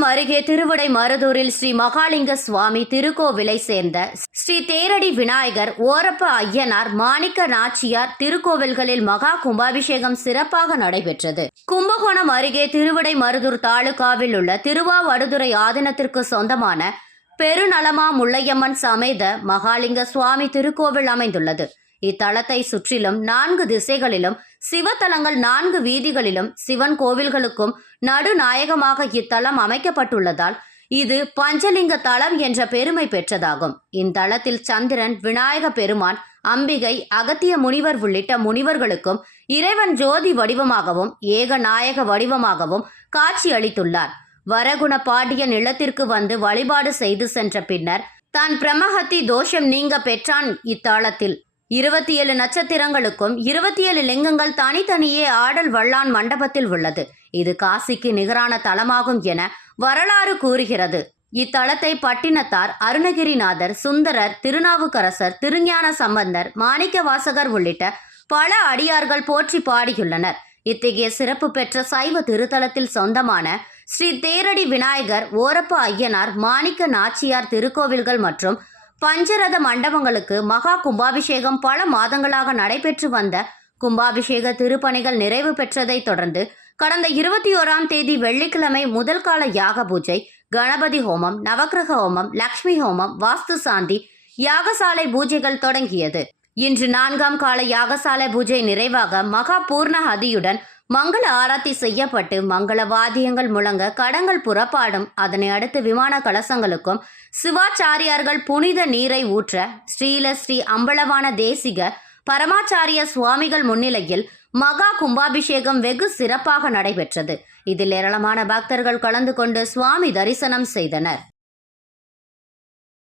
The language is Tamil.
சேலம் அருகே திருவடை மருதூரில் ஸ்ரீ மகாலிங்க சுவாமி திருக்கோவிலை சேர்ந்த ஸ்ரீ தேரடி விநாயகர் ஓரப்ப ஐயனார் மாணிக்க நாச்சியார் திருக்கோவில்களில் மகா கும்பாபிஷேகம் சிறப்பாக நடைபெற்றது. கும்பகோணம் அருகே திருவடை மருதூர் தாலுகாவில் உள்ள திருவாவடுதுறை ஆதீனத்திற்கு சொந்தமான பெருநலமா முள்ளையம்மன் சமேத மகாலிங்க சுவாமி திருக்கோவில் அமைந்துள்ளது. இத்தலத்தை சுற்றிலும் நான்கு திசைகளிலும் சிவத்தலங்கள் நான்கு வீதிகளிலும் சிவன் கோவில்களுக்கும் நடுநாயகமாக இத்தலம் அமைக்கப்பட்டுள்ளதால் இது பஞ்சலிங்க தலம் என்ற பெருமை பெற்றதாகும். இந்தளத்தில் சந்திரன் விநாயக பெருமான் அம்பிகை அகத்திய முனிவர் உள்ளிட்ட முனிவர்களுக்கும் இறைவன் ஜோதி வடிவமாகவும் ஏகநாயக வடிவமாகவும் காட்சி அளித்துள்ளார் வரகுண பாடிய நிலத்திற்கு வந்து வழிபாடு செய்து சென்ற பின்னர் தான் பிரமஹத்தி தோஷம் நீங்க பெற்றான் இத்தலத்தில். இருபத்தி ஏழு நட்சத்திரங்களுக்கும் இருபத்தி ஏழு லிங்கங்கள் தனித்தனியே ஆடல் வல்லான் மண்டபத்தில் உள்ளது. இது காசிக்கு நிகரான தலமாகும் என வரலாறு கூறுகிறது. இத்தலத்தை பட்டினத்தார் அருணகிரிநாதர் சுந்தரர் திருநாவுக்கரசர் திருஞான சம்பந்தர் மாணிக்க வாசகர் உள்ளிட்ட பல அடியார்கள் போற்றி பாடியுள்ளனர். இத்தகைய சிறப்பு பெற்ற சைவ திருத்தலத்தில் சொந்தமான ஸ்ரீ தேரடி விநாயகர் ஓரப்ப ஐயனார் மாணிக்க நாச்சியார் திருக்கோவில்கள் மற்றும் பஞ்சரத மண்டபங்களுக்கு மகா கும்பாபிஷேகம் பல மாதங்களாக நடைபெற்று வந்த கும்பாபிஷேக திருப்பணிகள் நிறைவு பெற்றதைத் தொடர்ந்து கடந்த இருபத்தி ஓராம் தேதி வெள்ளிக்கிழமை முதல் கால யாக பூஜை கணபதி ஹோமம் நவக்கிரக ஹோமம் லக்ஷ்மி ஹோமம் வாஸ்து சாந்தி யாகசாலை பூஜைகள் தொடங்கியது. இன்று நான்காம் கால யாகசால பூஜை நிறைவாக மகா பூர்ணஹதியுடன் மங்கள ஆராத்தி செய்யப்பட்டு மங்கள வாத்தியங்கள் முழங்க கடங்கள் புறப்பாடும். அதனை அடுத்து விமான கலசங்களுக்கும் சிவாச்சாரியார்கள் புனித நீரை ஊற்ற ஸ்ரீல ஸ்ரீ அம்பலவான தேசிக பரமாச்சாரிய சுவாமிகள் முன்னிலையில் மகா கும்பாபிஷேகம் வெகு சிறப்பாக நடைபெற்றது. இதில் ஏராளமான பக்தர்கள் கலந்து கொண்டு சுவாமி தரிசனம் செய்தனர்.